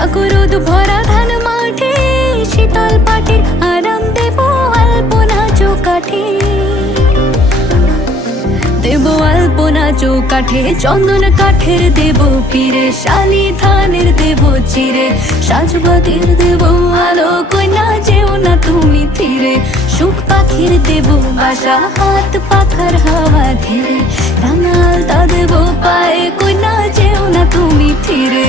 ঠাকুরুদ ভরা ধান মাঠে শীতল পাটির আরাম দেব আলপনা চৌকাঠে। দেব আলপনা চৌকাঠে চন্দন কাঠের দেব পীরে, শালি ধানের দেব চিরে, সাজবাতির দেব আলো কইনা যেও না তুমি ফিরে। সুখ পাখির দেব বাসা হাত পাখার হাওয়া ধীরে, রাঙাল তা দেব পায়ে কইনা যেও না তুমি ফিরে।